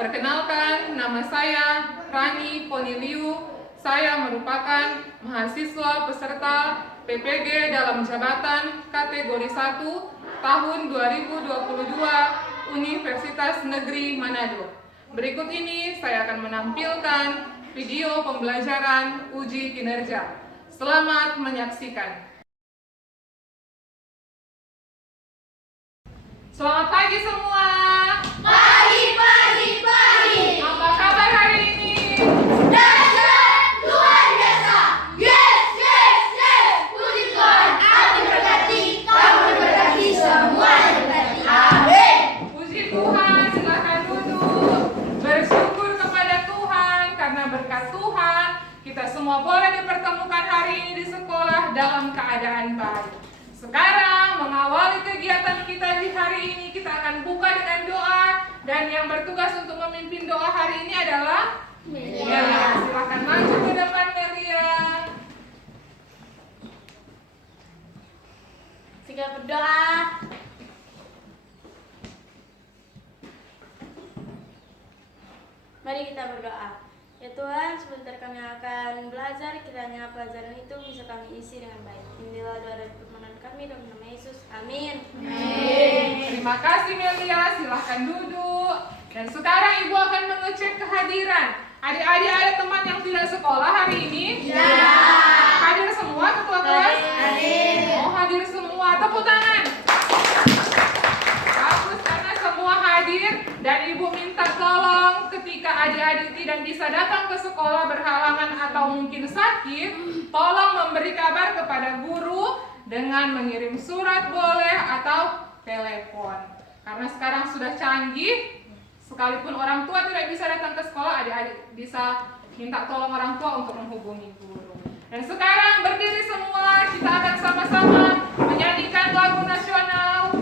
Perkenalkan, nama saya Rani Poniliu. Saya merupakan mahasiswa peserta PPG dalam jabatan kategori 1 tahun 2022 Universitas Negeri Manado. Berikut ini saya akan menampilkan video pembelajaran uji kinerja. Selamat menyaksikan. Selamat pagi semua. Pagi. Apa kabar hari ini? Dahsyat, luar biasa. Yes. Puji Tuhan, aku berkati, kamu berkati, semua berkati. Amin. Puji Tuhan, silakan duduk. Bersyukur kepada Tuhan karena berkat Tuhan kita semua boleh dipertemukan hari ini di sekolah dalam keadaan baik. Sekarang mengawali kegiatan kita di hari ini, kita akan buka dengan doa, dan yang bertugas untuk memimpin doa hari ini adalah Melia. Silakan maju ke depan, Melia. Segera berdoa. Mari kita berdoa. Ya Tuhan, sebentar kami akan belajar, kiranya pelajaran itu bisa kami isi dengan baik. Inilah doa dan permohonan kami dalam nama Yesus. Amin. Terima kasih Melia, silahkan duduk. Dan sekarang Ibu akan mengecek kehadiran. Adik-adik ada teman yang tidak sekolah hari ini? Ya. Hadir semua ketua kelas? Hadir. Oh, hadir semua. Tepuk tangan. Bagus, karena semua hadir. Dan Ibu minta tolong ketika adik-adik tidak bisa datang ke sekolah berhalangan atau mungkin sakit, tolong memberi kabar kepada guru dengan mengirim surat boleh atau telepon. Karena sekarang sudah canggih, sekalipun orang tua tidak bisa datang ke sekolah, adik-adik bisa minta tolong orang tua untuk menghubungi guru. Dan sekarang berdiri semua, kita akan sama-sama menyanyikan lagu nasional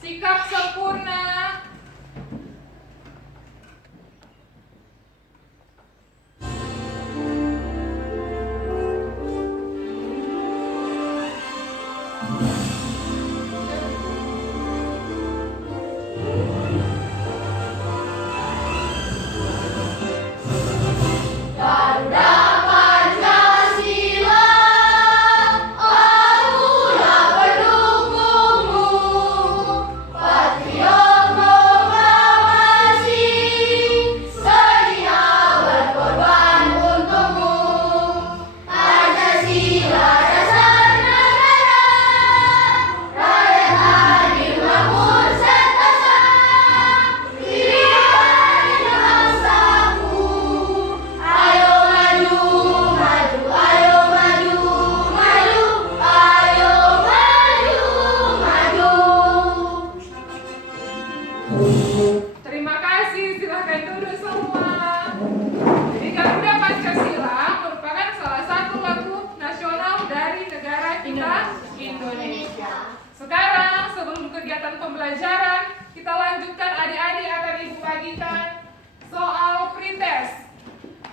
Sikap Sempurna. Garuda Pancasila, akulah pendukungmu. Patriot proklamasi, sedia berkorban untukmu. Pancasila dasar negara, rakyat hadir makmur sentosa. Dirikan bangsaku, ayo maju, ayo maju, ayo maju. Terima kasih, silahkan duduk semua. Jadi Garuda Pancasila merupakan salah satu lagu nasional dari negara kita, Indonesia. Sekarang sebelum kegiatan pembelajaran, kita lanjutkan, adik-adik akan Ibu bagikan soal pretest.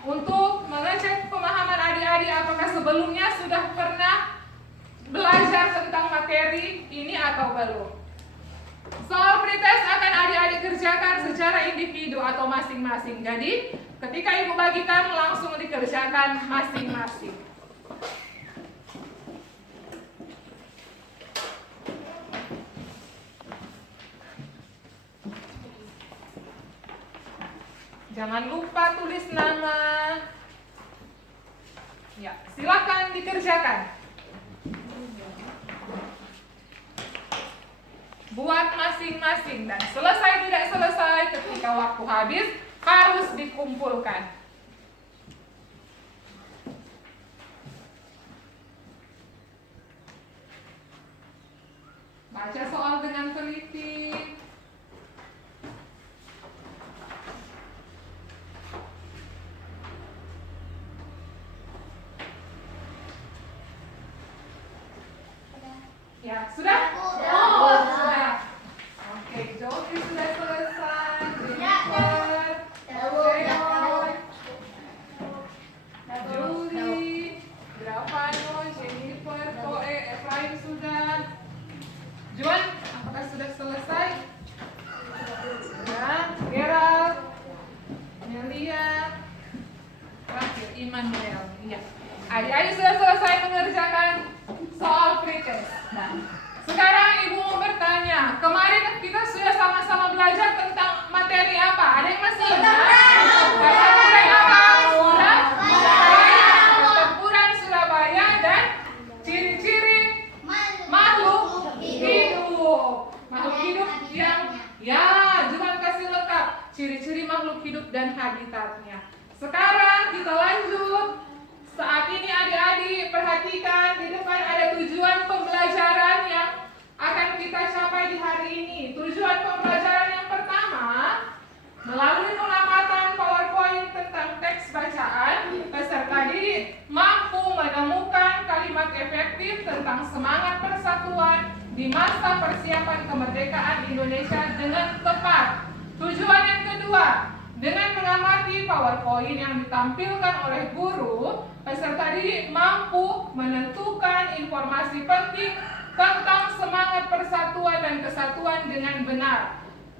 Untuk mengecek pemahaman adik-adik apakah sebelumnya sudah pernah belajar tentang materi ini atau belum. Soal pretest akan adik-adik kerjakan secara individu atau masing-masing. Jadi, ketika Ibu bagikan langsung dikerjakan masing-masing. Jangan lupa tulis nama. Ya, silakan dikerjakan. Buat masing-masing, dan selesai tidak selesai ketika waktu habis harus dikumpulkan. Baca soal dengan teliti. Ya, sudah? Sudah. Oke, Joki sudah selesai. Jennifer, Leon, Julie, Gravano, Jennifer, Koe, Efraim sudah. Juan, apakah sudah selesai? dan habitatnya. Sekarang kita lanjut. Saat ini adik-adik perhatikan di depan ada tujuan pembelajaran yang akan kita capai di hari ini. Tujuan pembelajaran yang pertama, melalui pengamatan PowerPoint tentang teks bacaan, peserta didik mampu menemukan kalimat efektif tentang semangat persatuan di masa persiapan kemerdekaan Indonesia dengan tepat. Tujuan yang kedua, dengan mengamati PowerPoint yang ditampilkan oleh guru, peserta didik mampu menentukan informasi penting tentang semangat persatuan dan kesatuan dengan benar.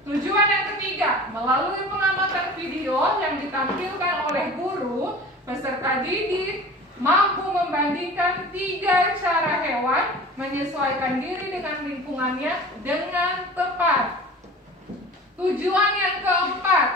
Tujuan yang ketiga, melalui pengamatan video yang ditampilkan oleh guru, peserta didik mampu membandingkan 3 cara hewan menyesuaikan diri dengan lingkungannya dengan tepat. Tujuan yang keempat,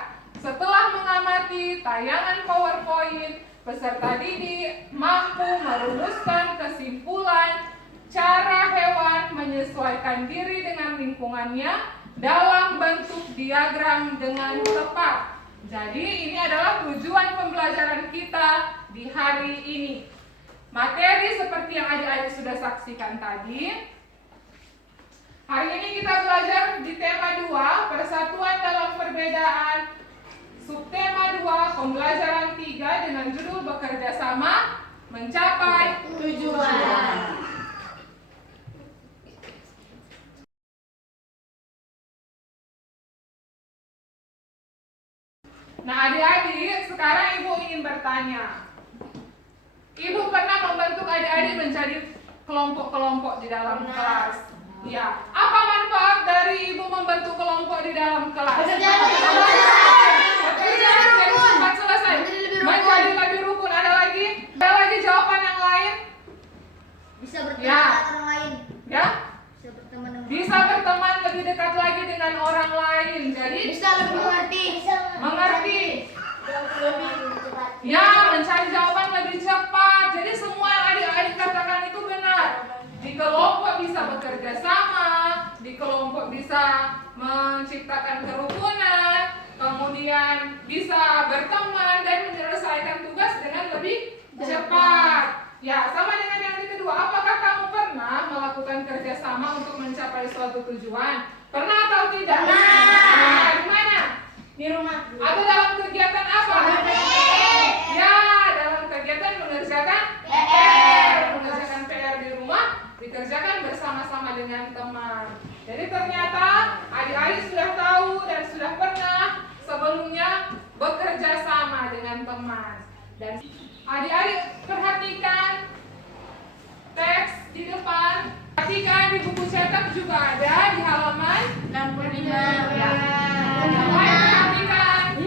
setelah mengamati tayangan PowerPoint, peserta didik mampu merumuskan kesimpulan cara hewan menyesuaikan diri dengan lingkungannya dalam bentuk diagram dengan tepat. Jadi ini adalah tujuan pembelajaran kita di hari ini. Materi seperti yang adik-adik sudah saksikan tadi. Hari ini kita belajar di tema 2, persatuan dalam perbedaan. Subtema 2, pembelajaran 3 dengan judul bekerja sama mencapai tujuan. Nah adik-adik, sekarang ibu ingin bertanya. Ibu pernah membentuk adik-adik menjadi kelompok-kelompok di dalam kelas. Ya, apa manfaat dari ibu membentuk kelompok di dalam kelas? Jadi cepat selesai. Menjadi lebih rukun. Ada lagi? Ada lagi jawaban yang lain? Bisa berteman Ya. dengan orang lain. Ya? Bisa berteman dengan Bisa berteman lebih dekat lagi dengan orang lain. Jadi bisa lebih mengerti. mengerti. Lebih cepat. Ya, mencari jawaban lebih cepat. Jadi semua yang adik-adik katakan itu benar. Di kelompok bisa bekerja sama, di kelompok bisa menciptakan kerukunan, kemudian bisa berteman dan menyelesaikan tugas dengan lebih cepat. Ya, sama dengan yang kedua. Apakah kamu pernah melakukan kerjasama untuk mencapai suatu tujuan? Pernah atau tidak? Pernah. Di mana? Di rumah. Atau dalam kegiatan apa? Ya, dalam kegiatan mengerjakan PR. Mengerjakan PR di rumah dikerjakan bersama-sama dengan teman. Jadi ternyata adik-adik sudah tahu dan sudah pernah sebelumnya bekerja sama dengan teman. Dan adik-adik perhatikan teks di depan. Perhatikan di buku cetak juga ada di halaman 65. Ya. Perhatikan.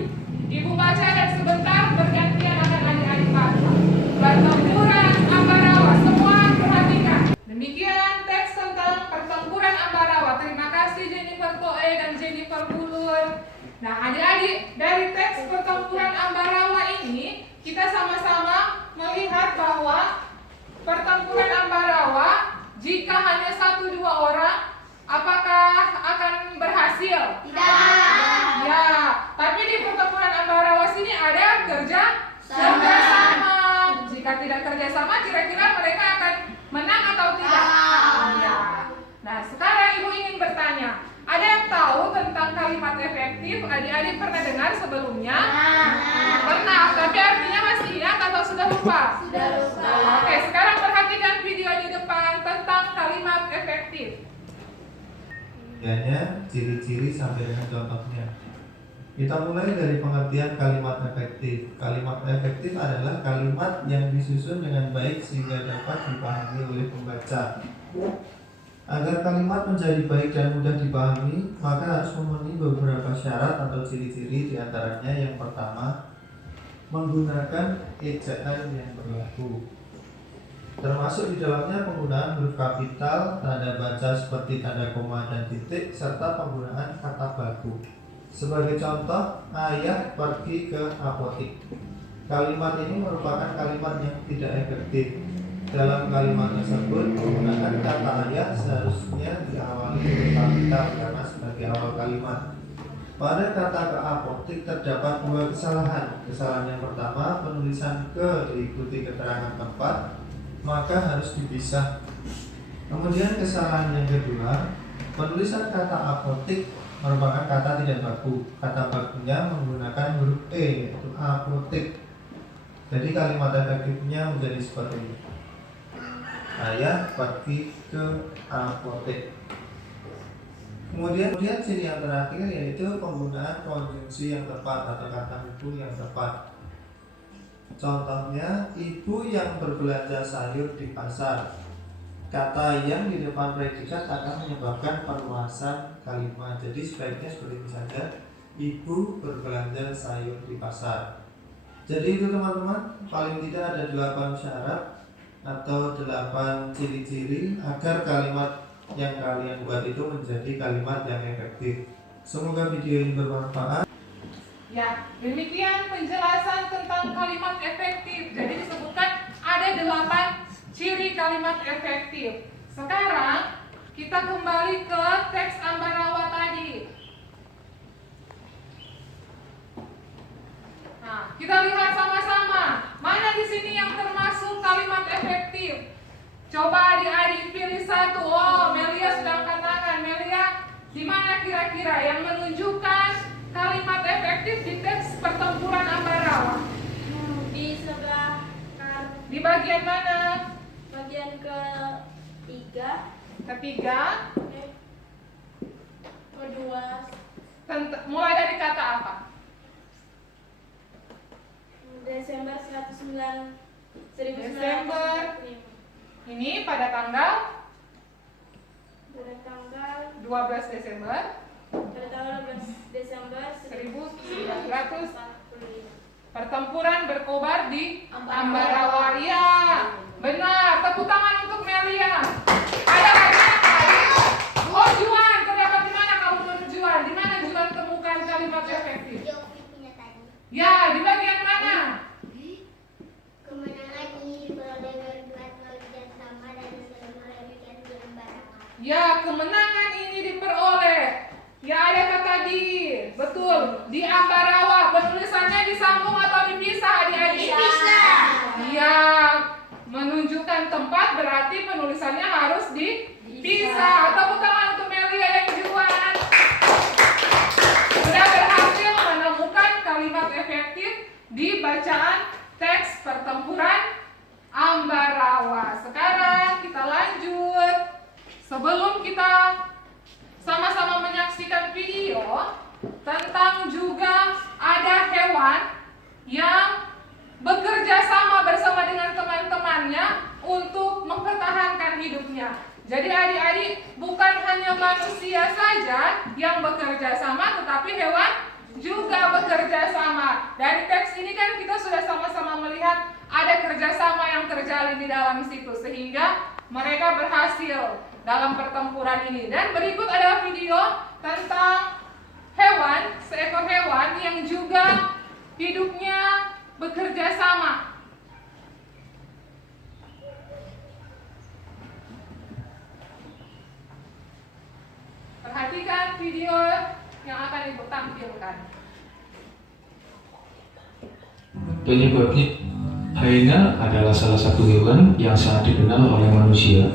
Ibu baca dan sebentar bergantian akan adik-adik baca. Pertempuran Ambarawa. Semua perhatikan. Demikian teks tentang pertempuran Ambarawa. Terima kasih Jennifer Koe dan Jennifer Bulur. Nah adik-adik, dari teks pertempuran Ambarawa ini kita sama-sama melihat bahwa pertempuran Ambarawa jika hanya 1-2 orang, apakah akan berhasil? Tidak. Ya, tapi di pertempuran Ambarawa sini ada kerjasama. Jika tidak kerjasama, kira-kira mereka akan menang atau tidak? Ya. Nah, sekarang ibu ingin bertanya, ada yang tahu tentang kalimat efektif? Adik-adik pernah dengar sebelumnya? Pernah, tapi artinya masih ingat atau sudah lupa? Sudah lupa. Oke, sekarang perhatikan video di depan tentang kalimat efektif. Ciri-ciri sampai dengan contohnya. Kita mulai dari pengertian kalimat efektif. Kalimat efektif adalah kalimat yang disusun dengan baik sehingga dapat dipahami oleh pembaca. Agar kalimat menjadi baik dan mudah dipahami, maka harus memenuhi beberapa syarat atau ciri-ciri. Di antaranya yang pertama, menggunakan ejaan yang berlaku. Termasuk di dalamnya penggunaan huruf kapital, tanda baca seperti tanda koma dan titik, serta penggunaan kata baku. Sebagai contoh, ayah pergi ke apotik. Kalimat ini merupakan kalimat yang tidak efektif. Dalam kalimat tersebut, penggunaan kata ayah seharusnya diawali huruf kapital karena sebagai awal kalimat. Pada kata keapotik terdapat dua kesalahan. Kesalahan yang pertama, penulisan ke diikuti keterangan tempat, maka harus dipisah. Kemudian kesalahan yang kedua, penulisan kata apotik merupakan kata tidak baku. Kata bakunya menggunakan huruf E, yaitu apotik. Jadi kalimat efektifnya menjadi seperti ini. Ayah pergi ke apotek. Kemudian ciri yang terakhir yaitu penggunaan konjungsi yang tepat atau kata hubung yang tepat. Contohnya, ibu yang berbelanja sayur di pasar. Kata yang di depan predikat akan menyebabkan perluasan kalimat. Jadi sebaiknya seperti ini saja. Ibu berbelanja sayur di pasar. Jadi itu teman-teman, paling tidak ada 8 syarat atau 8 ciri-ciri agar kalimat yang kalian buat itu menjadi kalimat yang efektif. Semoga video ini bermanfaat. Ya, demikian penjelasan tentang kalimat efektif. Jadi disebutkan ada 8 ciri kalimat efektif. Sekarang kita kembali ke teks Ambarawa tadi. Nah, kita lihat sama-sama mana di sini yang termasuk kalimat efektif. Coba adik-adik pilih satu. Oh, Melia sudah angkat tangan. Melia, di mana kira-kira yang menunjukkan kalimat efektif di teks pertempuran Ambarawa? Di sebelah kanan, Di bagian mana? bagian ketiga, kedua, Mulai dari kata apa? Desember 1995. Desember. Ini pada tanggal Pada tanggal 12 Desember pada tanggal 12 Desember 1945. 1945. Pertempuran berkobar di Ambarawa. Ya, benar. Tepuk tangan untuk Melia. Ada lagi yang lain? Oh, Juan. Terdapat di mana kamu menurut Juan? Di mana Juan temukan kalimat efektif? Ya, di bagian mana? Kemenangan ini diperoleh berkat kerja sama dan melalui Ambarawa. Ya, kemenangan ini diperoleh. Ya, ada kata di. Betul. Di Ambarawa. Penulisannya disambung atau dipisah, adik-adik? Dipisah. Iya. Menunjukkan tempat berarti penulisannya harus dipisah. Tepuk tangan untuk Melia dan Juan. Sudah berhasil menemukan kalimat efektif di bacaan teks pertempuran Ambarawa. Sekarang kita lanjut. Sebelum kita sama-sama menyaksikan video tentang juga ada hewan yang bekerja sama bersama dengan teman-temannya untuk mempertahankan hidupnya. Jadi adik-adik, bukan hanya manusia saja yang bekerja sama, tetapi hewan juga bekerja sama. Dari teks ini kan kita sudah sama-sama melihat ada kerjasama yang terjalin di dalam situ, sehingga mereka berhasil dalam pertempuran ini. Dan berikut ada video tentang hewan, seekor hewan yang juga hidupnya bekerja sama. Perhatikan video yang akan Ibu tampilkan. Penyebabnya, hyena adalah salah satu hewan yang sangat dikenal oleh manusia.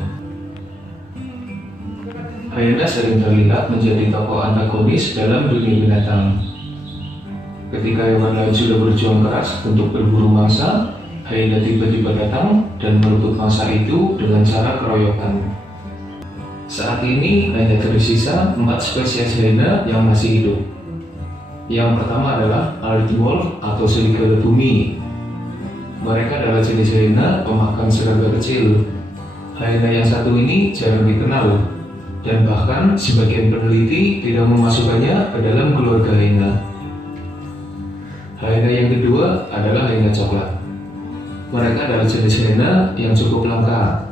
Hyena sering terlihat menjadi tokoh antagonis dalam dunia binatang. Ketika hewan lain sudah berjuang keras untuk berburu mangsa, hyena tiba-tiba datang dan merebut mangsa itu dengan cara keroyokan. Saat ini hanya tersisa 4 spesies hyena yang masih hidup. Yang pertama adalah earth wolf atau serigala bumi. Mereka adalah jenis hyena pemakan serangga kecil. Hyena yang satu ini jarang dikenal, dan bahkan sebagian peneliti tidak memasukkannya ke dalam keluarga hyena. Hyena yang kedua adalah hyena coklat. Mereka adalah jenis hyena yang cukup langka.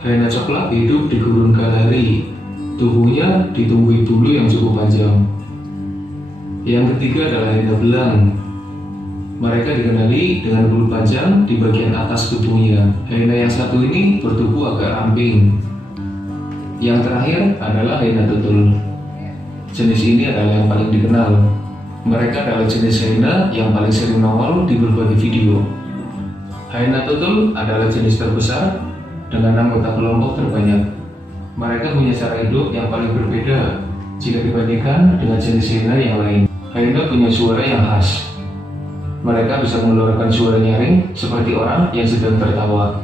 Hyena coklat hidup di gurun Kalahari. Tubuhnya ditumbuhi bulu yang cukup panjang. Yang ketiga adalah hyena belang. Mereka dikenali dengan bulu panjang di bagian atas tubuhnya. Hyena yang satu ini bertubuh agak ramping. Yang terakhir adalah hyena tutul. Jenis ini adalah yang paling dikenal. Mereka adalah jenis hyena yang paling sering nongol di berbagai video. Hyena tutul adalah jenis terbesar dengan anggota kelompok terbanyak. Mereka punya cara hidup yang paling berbeda jika dibandingkan dengan jenis hyena yang lain. Hyena punya suara yang khas. Mereka bisa mengeluarkan suara nyaring seperti orang yang sedang tertawa.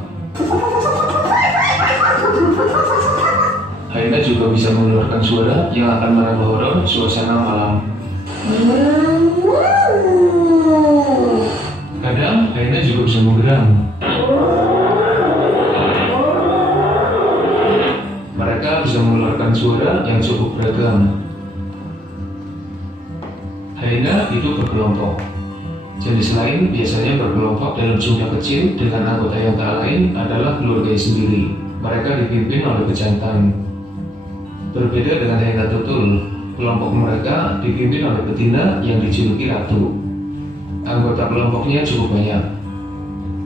Hyena juga bisa mengeluarkan suara yang akan menambah horor suasana malam. Kadang hyena juga bisa menggeram. Mereka bisa mengeluarkan suara yang cukup beragam. Hyena hidup berkelompok. Jenis lain biasanya berkelompok dalam jumlah kecil dengan anggota yang tak lain adalah keluarga sendiri. Mereka dipimpin oleh pejantan. Berbeda dengan hyena tutul, kelompok mereka dipimpin oleh betina yang dijuluki ratu. Anggota kelompoknya cukup banyak.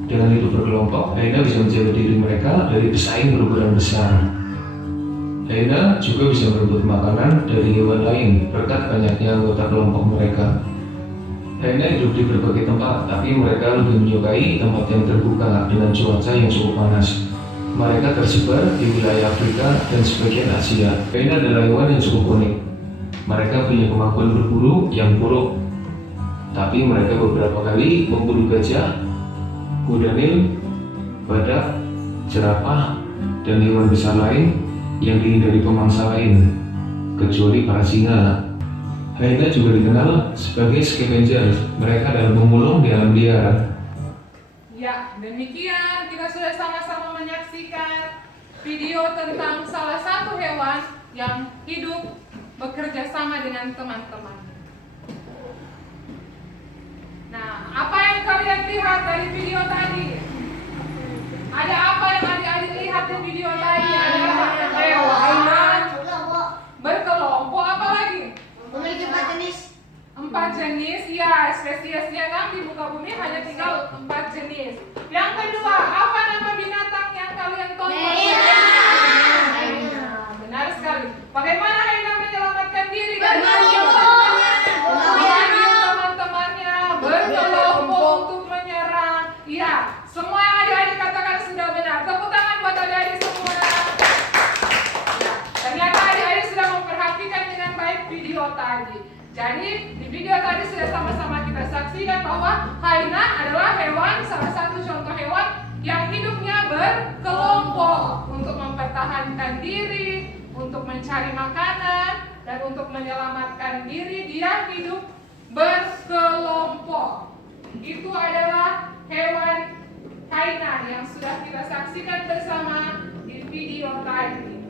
Dengan hidup berkelompok, hyena bisa menjaga diri mereka dari pesaing berukuran besar. Hyena juga bisa merebut makanan dari hewan lain berkat banyaknya anggota kelompok mereka. Hyena hidup di berbagai tempat, tapi mereka lebih menyukai tempat yang terbuka dengan cuaca yang cukup panas. Mereka tersebar di wilayah Afrika dan sebagian Asia. Hyena adalah hewan yang cukup unik. Mereka punya kemampuan berburu yang buruk, tapi mereka beberapa kali memburu gajah, kuda nil, badak, jerapah, dan hewan besar lain yang dihindari pemangsa lain, kecuali para singa. Hyena juga dikenal sebagai scavenger. Mereka adalah pemulung di alam liar. Ya, demikian kita sudah sama-sama menyaksikan video tentang salah satu hewan yang hidup bekerja sama dengan teman-teman. Nah, apa yang kalian lihat dari video tadi? Ada apa yang adik-adik lihat di video tadi? Ada hewan berkelompok, apa lagi? Memiliki 4 jenis. 4 jenis, ya, spesiesnya kan di muka bumi hanya tinggal 4 jenis. Yang kedua, apa nama binatang yang kalian tonton? Hyena. Benar sekali. Bagaimana hyena menyelamatkan diri dari teman-temannya, berkelompok untuk menyerang. Iya, semua yang adik-adik katakan sudah benar. Tepuk tangan buat adik-adik semua. Ya, ternyata adik-adik sudah memperhatikan dengan baik video tadi. Jadi di video tadi sudah sama-sama kita saksikan bahwa hyena adalah hewan, salah satu contoh hewan yang hidupnya berkelompok untuk mempertahankan diri, untuk mencari makanan, dan untuk menyelamatkan diri. Dia hidup berkelompok. Itu adalah hewan hyena yang sudah kita saksikan bersama di video tadi.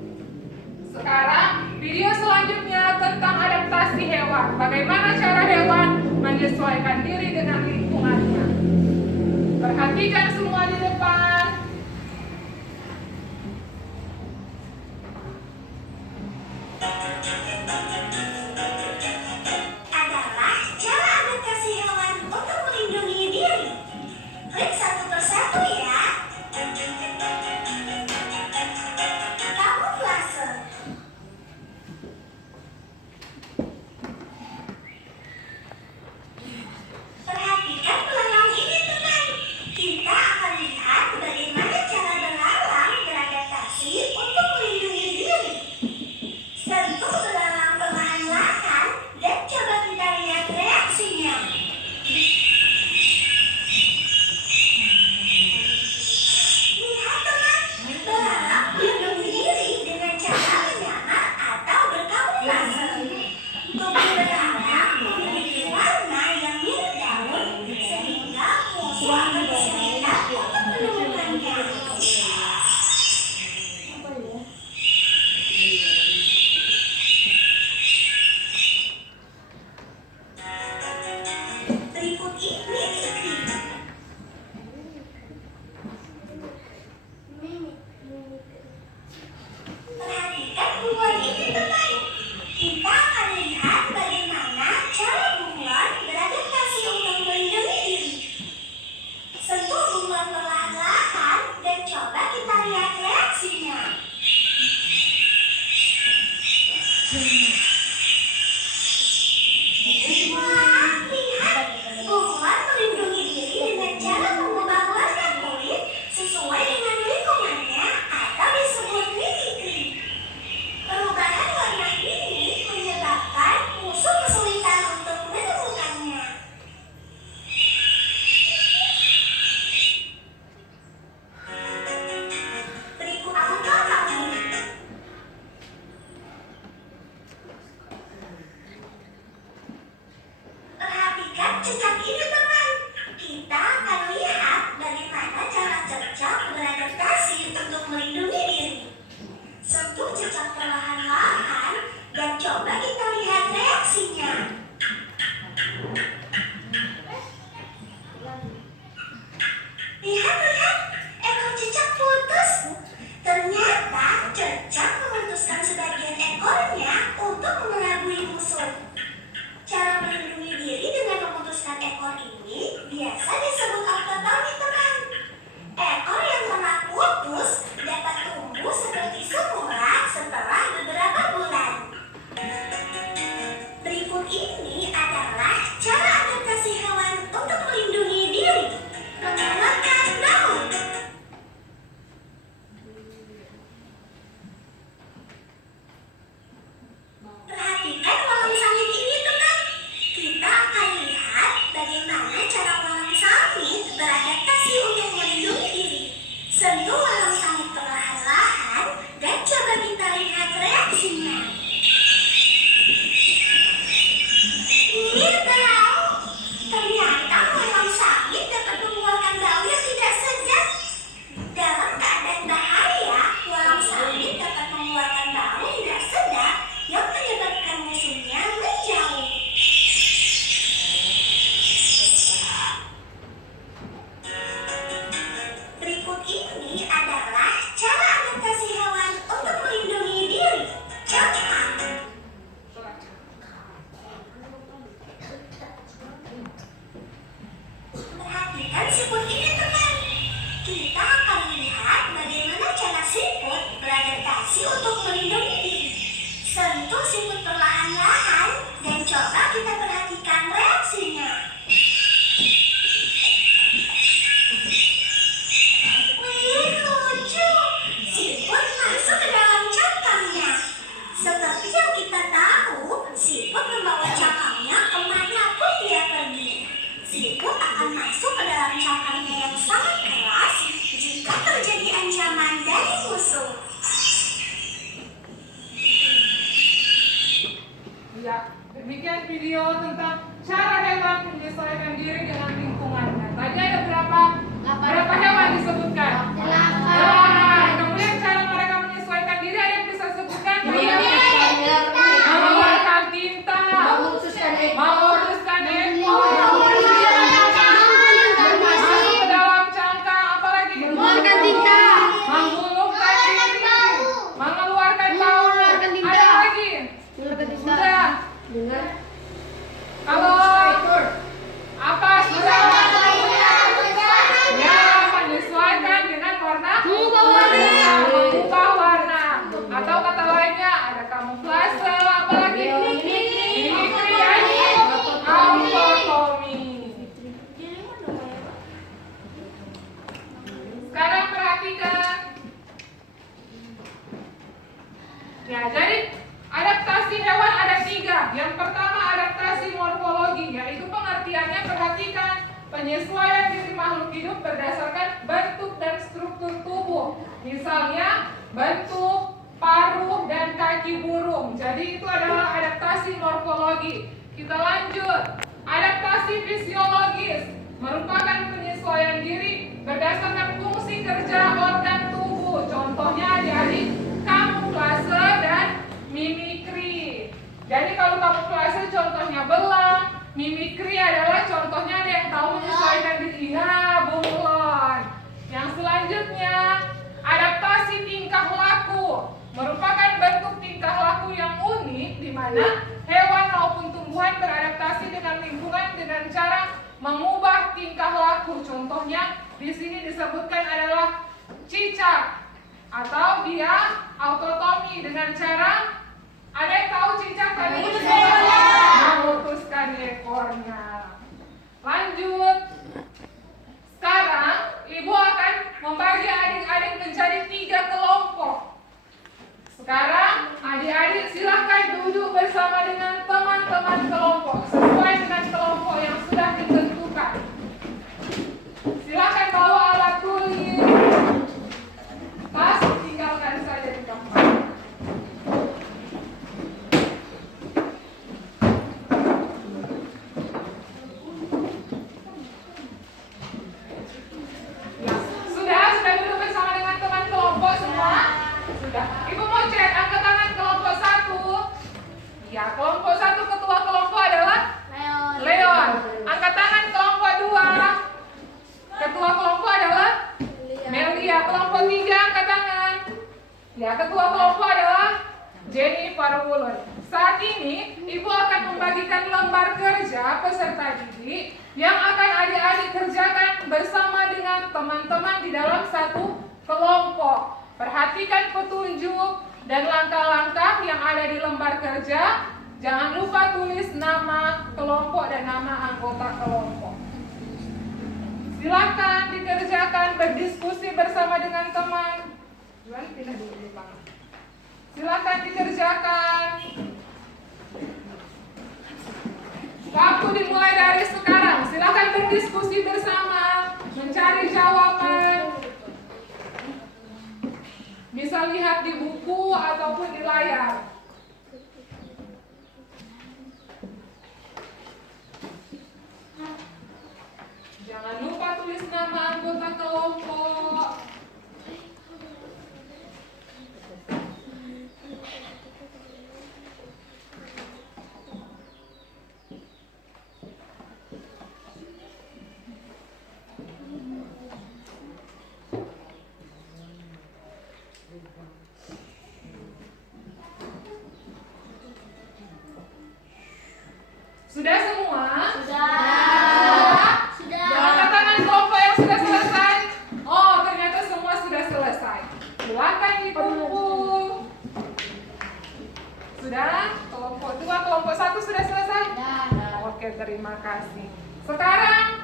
Sekarang video selanjutnya tentang adaptasi hewan. Bagaimana cara hewan menyesuaikan diri dengan lingkungannya. Perhatikan semua di depan. Adalah cara adaptasi hewan untuk melindungi diri. Klik satu persatu ya. Kamuflase. Perhatikan pelang ini teman. Kita akan lihat bagaimana cara belalang beradaptasi untuk melindungi diri. Sentuh belalang perlahan-lahan dan coba kita lihat reaksinya. Lihat teman, belalang melindungi diri dengan cara menyamar atau berkamuflase. Tubuh belalang memiliki warna yang mirip daun, sehingga musuh akan kesulitan untuk menemukannya. Berikut ini perhatikan bunglon ini teman. Kita akan lihat bagaimana cara bunglon beradaptasi untuk melindungi diri. Sentuh bunglon perlahan-lahan dan coba kita lihat reaksinya. sentuh jejak perlahan-lahan dan coba kita lihat reaksinya. Lihat, ekor cicak putus. Ternyata cicak memutuskan sebagian ekornya untuk mengelabui musuh. Cara melindungi diri dengan memutuskan ekor ini biasa disebut autotomi, teman. Ekor yang pernah putus dapat tumbuh seperti semula setelah beberapa bulan. Berikut ini adalah cara adaptasi hewan untuk melindungi diri. Menggunakan daun. Perhatikan walang sawit ini, teman. Kita akan lihat bagaimana cara walang sawit beradaptasi untuk melindungi diri. Sentuh walang sawit perlahan-lahan dan coba kita lihat reaksinya. Tahu, ternyata walang sawit dapat mengeluarkan bau yang tidak sedap. Dalam keadaan bahaya, walang sawit dapat mengeluarkan bau tidak sedap yang menyebabkan musuhnya menjauh. Berikut ini adalah cara adaptasi hewan untuk melindungi diri. Contoh. Perhatikan siput ini, teman. Kita akan lihat bagaimana cara siput beradaptasi untuk melindungi diri. Sentuh siput perlahan-lahan dan coba kita perhatikan reaksinya. Wih, lucu. Siput masuk ke dalam cangkangnya. Seperti yang kita tahu, siput membawa cangkangnya kemanapun dia pergi. Siput akan masuk ke dalam cangkangnya yang sangat keras jika terjadi ancaman dari musuh. Ya, demikian video tentang cara hewan menyesuaikan diri dengan lingkungannya. Tadi ada berapa hewan disebutkan? 8. Kemudian cara mereka menyesuaikan diri ada yang bisa sebutkan? Mengeluarkan tinta, memutuskan ekor, masuk ke dalam cangkang, apalagi? Mengeluarkan tinta, menghulurkan diri, mengeluarkan bau, ada lagi? Sudah. Kalau apa sudah? Ya, menyesuaikan dengan warna. Mengubah warna. Atau kata lainnya ada kamuflase, apalagi? Mimikri dan autotomi. Sekarang perhatikan. Ya, jadi adaptasi hewan ada 3. Yang pertama adaptasi morfologi, yaitu pengertiannya perhatikan penyesuaian diri makhluk hidup berdasarkan bentuk dan struktur tubuh. Misalnya bentuk, paruh, dan kaki burung. Jadi itu adalah adaptasi morfologi. Kita lanjut. Adaptasi fisiologis merupakan penyesuaian diri berdasarkan fungsi kerja organ tubuh. Contohnya adik-adik kamuflase dan mimikri. Jadi kalau kamuflase contohnya belang, mimikri adalah contohnya ada yang tahu menyesuaikan diri. Ya, bunglon. Yang selanjutnya adaptasi tingkah laku merupakan bentuk tingkah laku yang unik di mana hewan maupun tumbuhan beradaptasi dengan lingkungan dengan cara mengubah tingkah laku. Contohnya di sini disebutkan adalah cicak atau dia autotomi dengan cara ada yang tahu cicak tadi memutuskan ekornya. Lanjut. Sekarang ibu akan membagi adik-adik menjadi 3 kelompok. Sekarang adik-adik silahkan duduk bersama dengan teman-teman kelompok sesuai dengan kelompok yang sudah ditentukan. Silahkan bawa alat tulis. Tas tinggalkan saja di tempat. Ya, sudah duduk bersama dengan teman kelompok semua? Sudah. Ibu mau cek Ya, ketua kelompok adalah Jenny Parwulon. Saat ini, Ibu akan membagikan lembar kerja peserta didik yang akan adik-adik kerjakan bersama dengan teman-teman di dalam satu kelompok. Perhatikan petunjuk dan langkah-langkah yang ada di lembar kerja. Jangan lupa tulis nama kelompok dan nama anggota kelompok. Silakan dikerjakan, berdiskusi bersama dengan teman. Pindah dulu di belakang. Silakan dikerjakan. Waktu dimulai dari sekarang. Silakan berdiskusi bersama, mencari jawaban. Bisa lihat di buku ataupun di layar. Jangan lupa tulis nama anggota kelompok. Sudah semua? Sudah. Angkat tangan kelompok yang sudah selesai. Oh, ternyata semua sudah selesai. Silakan dikumpul. Sudah? Kelompok 2, kelompok 1 sudah selesai? Oke, terima kasih. Sekarang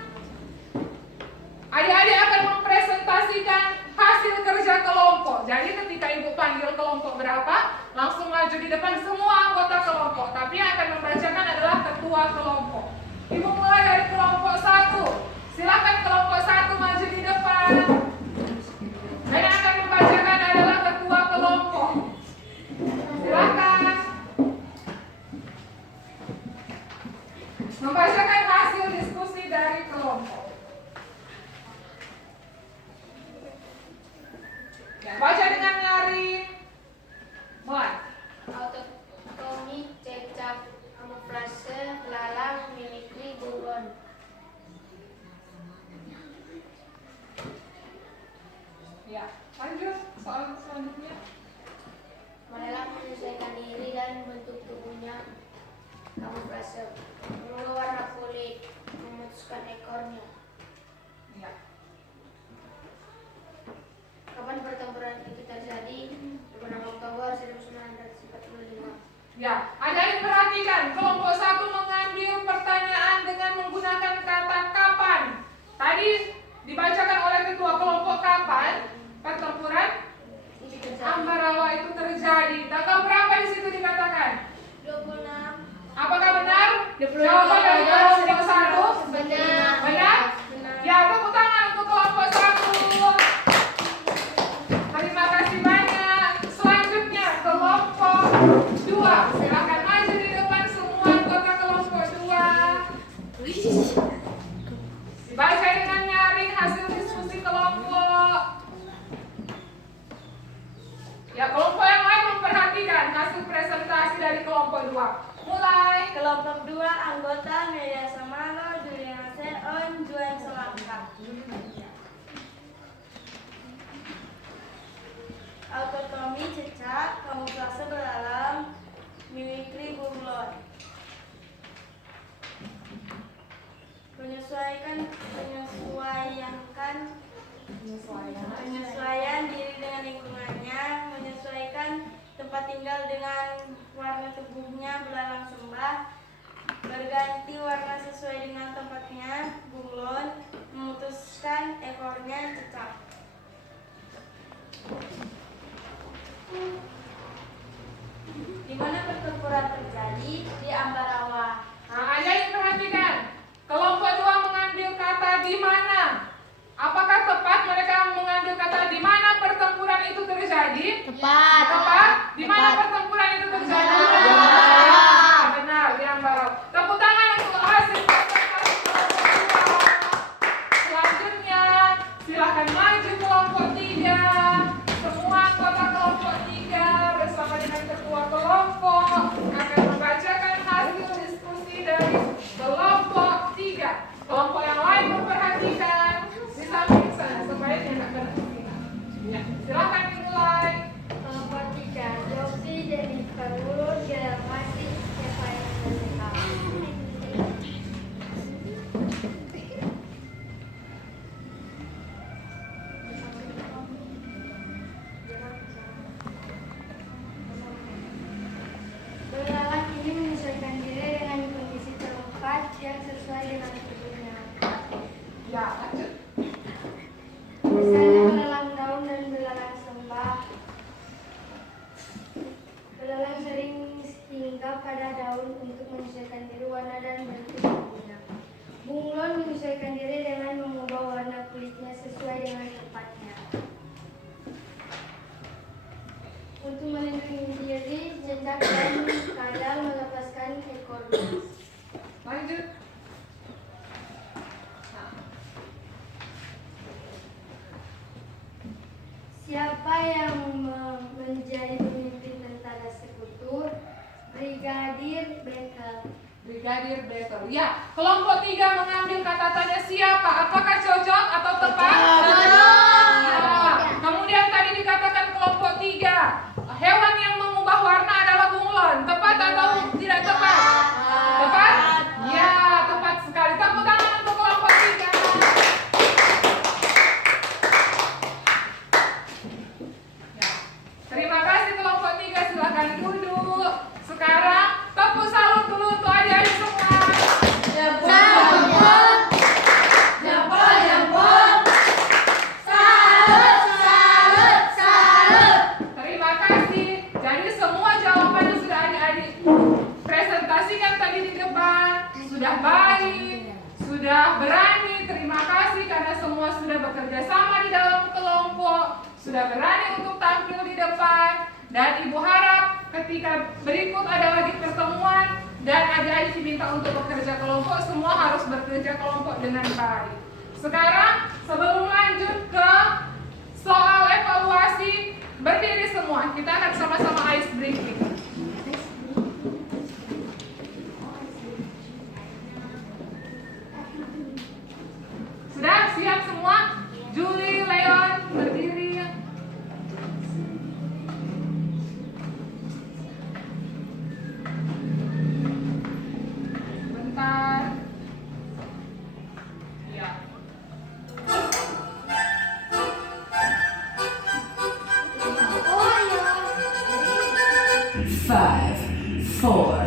adik-adik akan mempresentasikan hasil kerja kelompok. Jadi ketika Ibu panggil kelompok berapa, langsung maju di depan semua anggota kelompok. Tapi yang akan membacakan adalah ketua kelompok. Ibu mulai dari kelompok 1. Silakan kelompok 1 maju di depan. Dan yang akan membacakan adalah ketua kelompok. Silakan membacakan hasil diskusi dari kelompok. Ya, baca dengan nyaring. Mulai. Autotomi, cecak, kamuflase, belalang, mimikri, bunglon. Ya, lanjut soal selanjutnya. Belalang menyesuaikan diri dan bentuk tubuhnya. Kamuflase, mengubah warna kulit, memutuskan ekornya. Ya. Kapan pertempuran itu terjadi? 26 Oktober 1945. Ya, adik-adik perhatikan, kelompok 1 mengambil pertanyaan dengan menggunakan kata kapan. Tadi dibacakan oleh ketua kelompok kapan pertempuran Ambarawa itu terjadi. Tanggal berapa di situ dikatakan? 26. Apakah benar? Jawaban dari kelompok 1? Benar. Benar? Ya, tepuk tangan untuk kelompok 1. Terima kasih banyak. Selanjutnya kelompok 2. Silakan maju di depan semua anggota kelompok 2. Dibaca dengan nyaring hasil diskusi kelompok. Ya, kelompok yang lain memperhatikan hasil presentasi dari kelompok 2. Mulai. Kelompok 2 anggota Media Samalo, Juliana Seon, Juan Solangka. Autotomi, cecak, kamuflase, belalang, mimikri, bunglon. Penyesuaian diri dengan lingkungannya, menyesuaikan tempat tinggal dengan warna tubuhnya, belalang sembah, berganti warna sesuai dengan tempatnya, bunglon, memutuskan ekornya, cecak. Di mana pertempuran terjadi? Di Ambarawa. Nah, adik perhatikan. Kelompok 2 mengambil kata di mana. Apakah tepat mereka mengambil kata di mana pertempuran itu terjadi? Tepat. Tepat? Di mana Tepat. pertempuran itu terjadi? Ambarawa. Benar, di Ambarawa. Tepuk tangan untuk hasil presentasi kelompok 2. Selanjutnya, silakan maju kelompok 3. Semua anggota kelompok 3. Belalang sering hinggap pada daun untuk menyesuaikan diri warna dan bentuk daunnya. Bunglon menyesuaikan diri dengan mengubah warna kulitnya sesuai dengan tempatnya. Untuk melindungi diri, jejak dan kadal melepaskan ekornya. Lanjut. Siapa yang menjadi pemimpin tentara sekutu? Brigadir Bekel. Brigadir Battle. Ya, kelompok 3 mengambil kata tanya siapa? Apakah cocok atau tepat? Ya. Kemudian tadi dikatakan kelompok 3. Hewan yang mengubah warna adalah bunglon. Tepat atau tidak tepat? Tepat? Ya, tepat sekali. Tepuk tangan untuk kelompok 3. Ya. Terima kasih kelompok 3. Silakan duduk. Sekarang tepuk salut dulu untuk adik-adik semua. Terima kasih. Jadi semua jawaban yang sudah adik-adik presentasikan tadi di depan sudah baik, sudah berani. Terima kasih karena semua sudah bekerja sama di dalam kelompok, sudah berani untuk tampil di depan. Dan Ibu harap ketika berikut ada lagi pertemuan dan adik-adik diminta untuk bekerja kelompok, semua harus bekerja kelompok dengan baik. Sekarang sebelum lanjut ke soal evaluasi, berdiri semua. Kita akan sama-sama ice breaking. Sudah siap semua? Julie, Leon, berdiri. Bentar. Ya. 5, 4, 3, 2.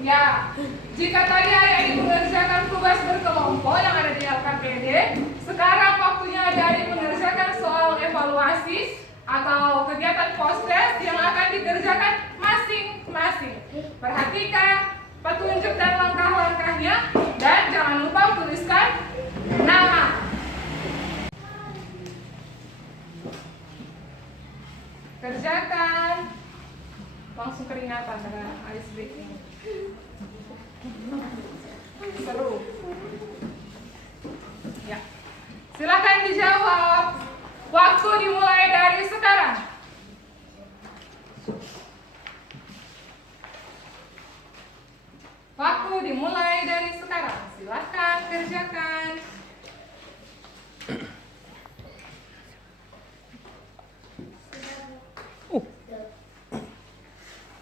Ya, jika tadi adik-adik mengerjakan tugas berkelompok yang ada di LKPD, sekarang waktunya adik-adik mengerjakan soal evaluasi atau kegiatan post-test yang akan dikerjakan masing-masing. Perhatikan petunjuk dan langkah-langkahnya dan jangan lupa tuliskan nama. Kerjakan. Langsung keringatan dengan ice breaking. Seru. Ya. Silakan dijawab. Waktu dimulai dari sekarang. Waktu dimulai dari sekarang. Silakan kerjakan.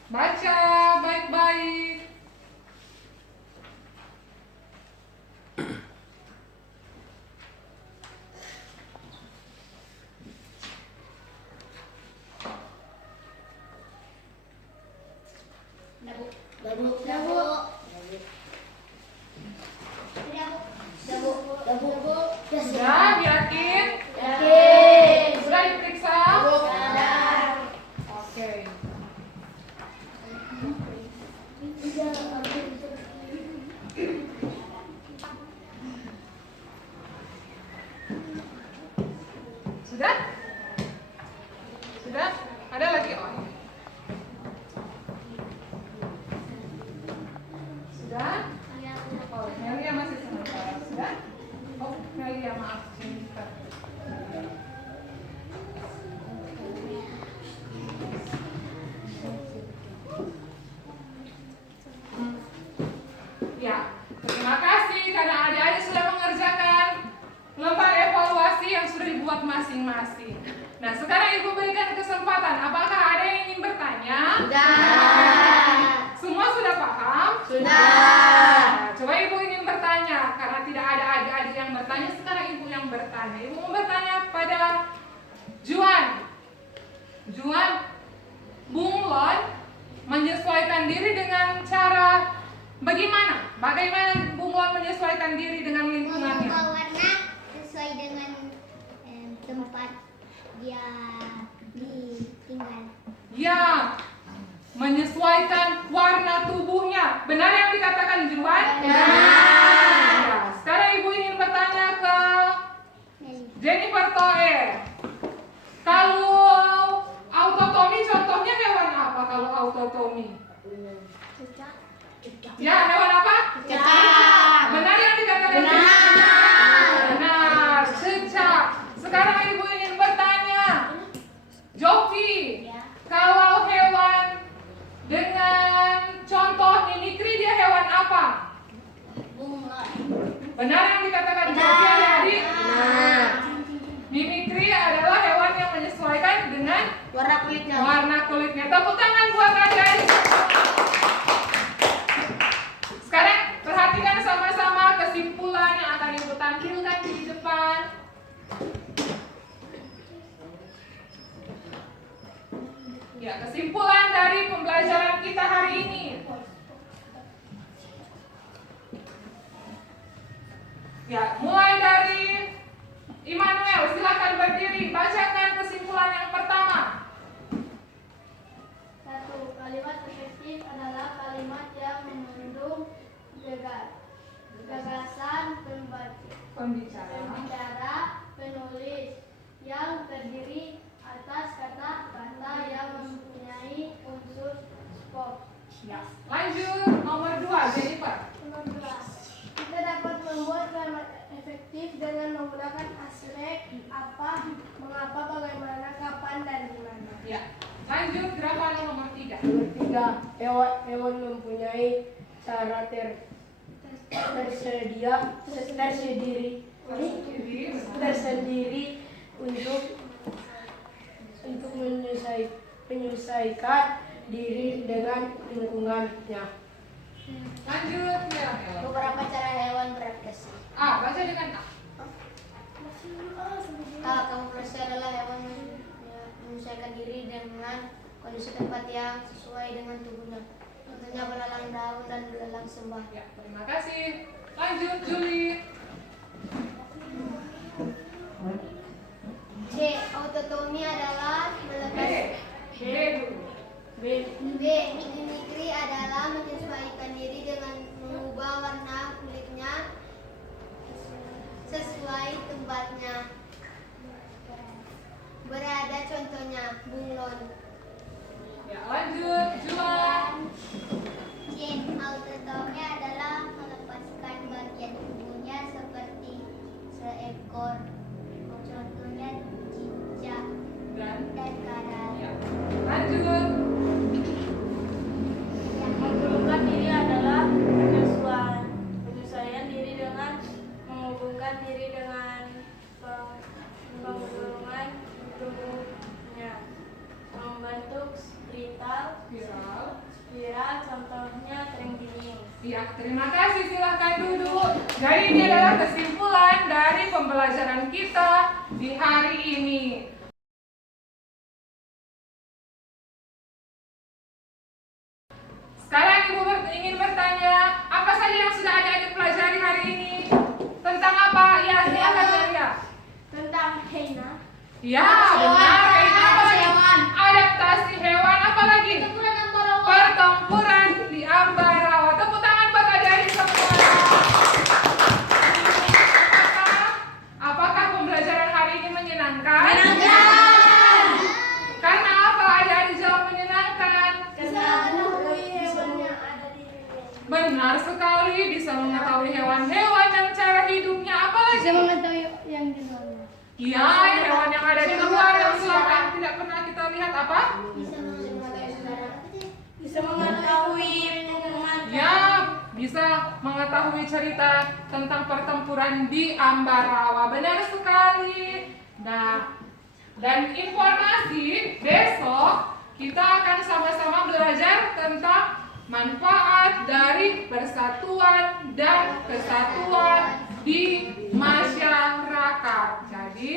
Baca baik-baik. Sudah yakin? Sudah diperiksa? Oke. Sudah? Sudah? Ada lagi? Oh, ini. Sudah? Oh, Melia masih sebentar. Sudah? Oh, Melia maaf. Sebentar. Ya, terima kasih karena adik-adik sudah mengerjakan lembar evaluasi yang sudah dibuat masing-masing. Nah, sekarang Ibu berikan kesempatan. Apakah ada yang ingin bertanya? Sudah. Semua sudah paham? Sudah. Nah, coba Ibu ingin bertanya. Karena tidak ada adik-adik yang bertanya, sekarang Ibu yang bertanya. Ibu mau bertanya pada Juan. Juan, bunglon menyesuaikan diri dengan cara bagaimana? Bagaimana bunglon menyesuaikan diri dengan lingkungannya? Mengubah warna sesuai dengan tempat dia ditinggal. Ya, menyesuaikan warna tubuhnya. Benar yang dikatakan Juan? Benar. Ya, sekarang Ibu ingin bertanya ke Jennifer Toe. Kalau autotomi contohnya hewan apa kalau autotomi? Ya, hewan apa? Cecak. Benar yang dikatakan? Benar. Benar, cecak. Sekarang Ibu ingin bertanya, Jovi, kalau hewan dengan contoh mimikri dia hewan apa? Bunglon. Benar yang dikatakan Jovi adik-adik? Benar. Mimikri adalah hewan yang menyesuaikan dengan Warna kulitnya. warna kulitnya. Tepuk tangan buat adik-adik. Sekarang perhatikan sama-sama kesimpulan yang akan Ibu tampilkan di depan. Ya, kesimpulan dari pembelajaran kita hari ini. Ya, mulai dari Immanuel, silakan berdiri, bacakan kesimpulan yang pertama. 1. Kalimat efektif adalah kalimat yang mengandung gagasan pembicara, penulis yang terdiri atas kata-kata yang mempunyai unsur spot. Ya, lanjut nomor 2, Jennifer. Nomor 2. Kita dapat membuat kalimat efektif dengan menggunakan aspek apa, mengapa, bagaimana, kapan, dan di mana. Ya, lanjut Grafana nomor 3. Nomor 3, hewan mempunyai cara tersendiri untuk menyesuaikan diri dengan lingkungannya. Lanjut Mela. Beberapa cara hewan beradaptasi. A, baca dengan A. Kamuflase adalah hewan menyesuaikan diri dengan kondisi tempat yang sesuai dengan tubuhnya. Contohnya belalang daun dan belalang sembah. Ya, terima kasih. Lanjut Julie. C. Autotomi adalah melepas. B dulu. B. Mimikri adalah menyesuaikan diri dengan mengubah warna kulitnya sesuai tempatnya. Berada contohnya bunglon. Ya, lanjut Juan. C. Autotomi adalah melepas Jadi ini adalah kesimpulan dari pembelajaran kita di hari ini. Sekarang Ibu ingin bertanya, apa saja yang sudah adik-adik pelajari hari ini? Tentang apa? Ya, silakan Maria. Tentang Hena. Ya, benar. Ini apa lagi? Adaptasi hewan, apa lagi? Pertempuran di Ambarawa. Tepuk tangan buat adik-adik semua. Apakah pembelajaran hari ini menyenangkan? Menyenangkan. Karena apa adik-adik jawab menyenangkan? Karena hewannya ada di Benar sekali, bisa mengetahui hewan-hewan dan cara hidupnya. Apa lagi? Bisa mengetahui yang di luar. Iya, hewan yang ada di luar yang selama tidak pernah kita lihat apa? bisa mengetahui pengumuman. Ya, bisa mengetahui cerita tentang pertempuran di Ambarawa. Benar sekali. Nah, dan informasi besok kita akan sama-sama belajar tentang manfaat dari persatuan dan kesatuan di masyarakat. Jadi,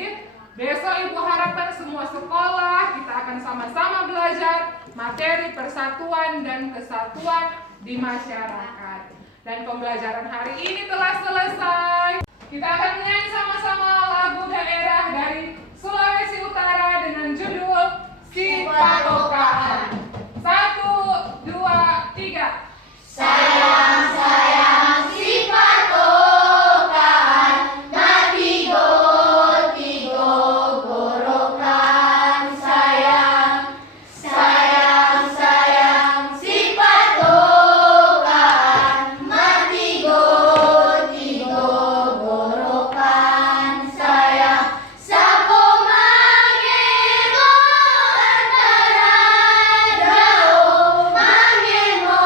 besok Ibu harapkan semua sekolah kita akan sama-sama belajar materi persatuan dan kesatuan di masyarakat. Dan pembelajaran hari ini telah selesai. Kita akan menyanyi sama-sama lagu daerah dari Sulawesi Utara dengan judul Si Patokaan. 1, 2, 3. Sayang si patokan, natigo tigo gorokan. Sayang si patokan, natigo tigo gorokan. Sayang sapo mangemo antara jauh mangemo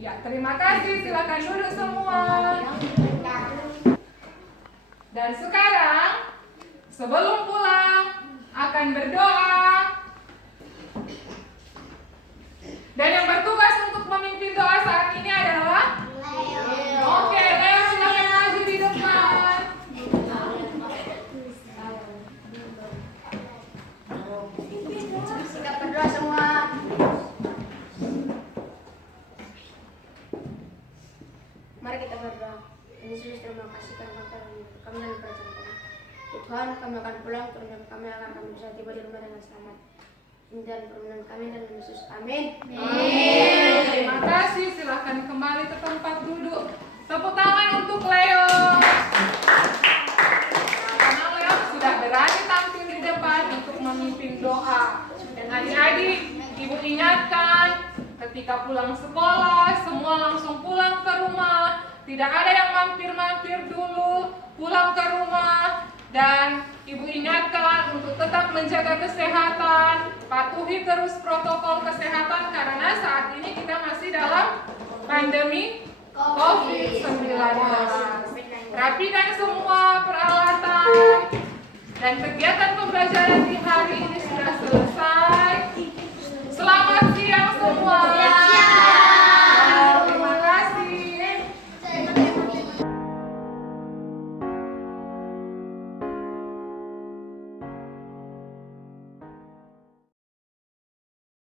Ya, terima kasih. Silakan duduk semua. Dan sekarang, sebelum pulang, akan berdoa. Dan yang bertugas untuk memimpin doa saat ini adalah Oke, Leo silakan maju di depan. Sikap berdoa semua. Mari kita berdoa. Yesus, terima kasih karena kami dan percaya kami. Tuhan, kami akan pulang dan kami akan bisa tiba di rumah dengan selamat. Dan permohonan kami dan Yesus. Amin. Terima kasih. Silakan kembali ke tempat duduk. Tepuk tangan untuk Leo. Karena Leo sudah berani tampil di depan untuk memimpin doa. Dan adik-adik, Ibu ingatkan, ketika pulang sekolah, semua langsung pulang ke rumah. Tidak ada yang mampir-mampir dulu, pulang ke rumah. Dan Ibu ingatkan untuk tetap menjaga kesehatan, patuhi terus protokol kesehatan karena saat ini kita masih dalam pandemi COVID-19. Rapikan semua peralatan dan kegiatan pembelajaran di hari ini sudah selesai. Selamat siang semua.